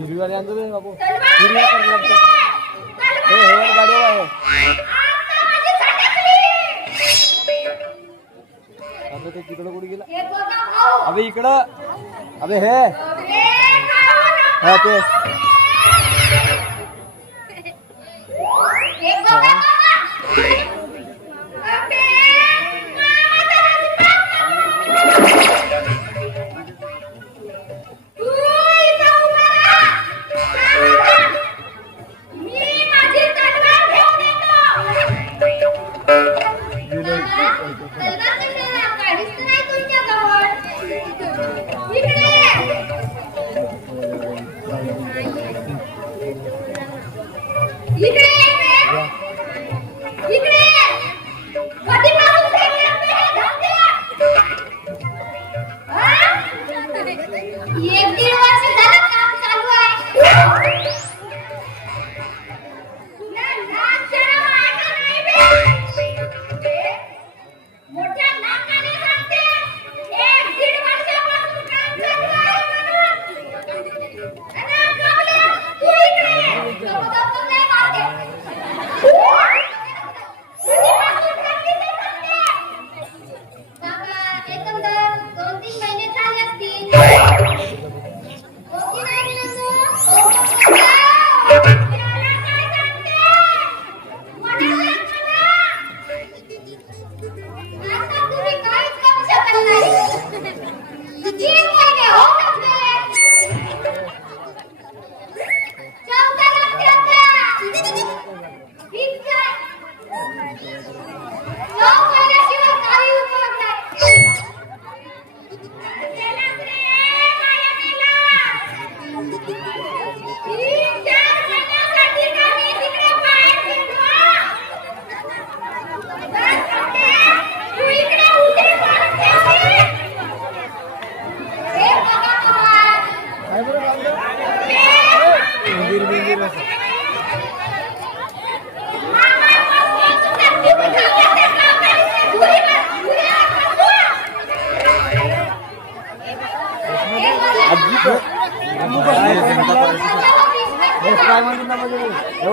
हिरवीवाली आणतो रे बापू. हिरव्या कलर हे हेवर आता ते तिकडं कुठे गेला? अबे इकडं. अबे हे. हा ते.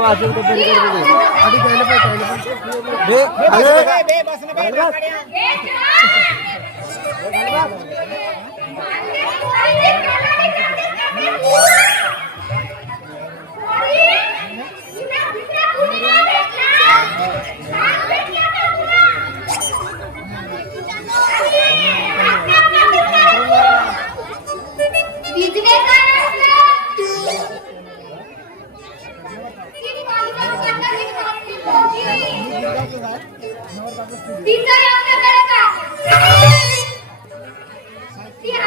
आशे रुपये तरी करतो आधी खायला पाहिजे Yeah.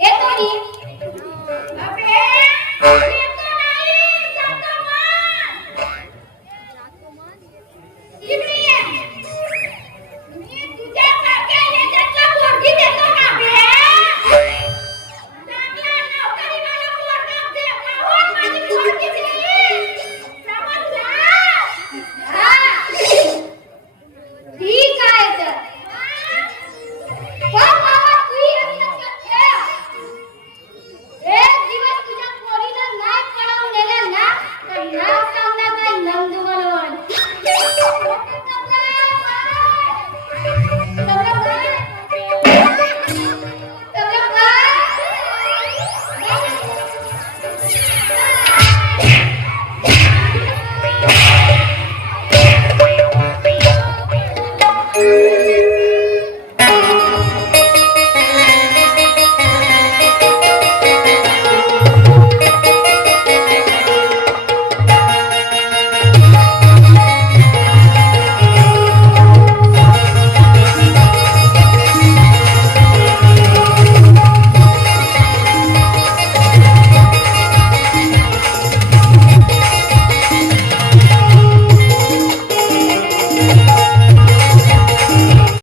येतो मी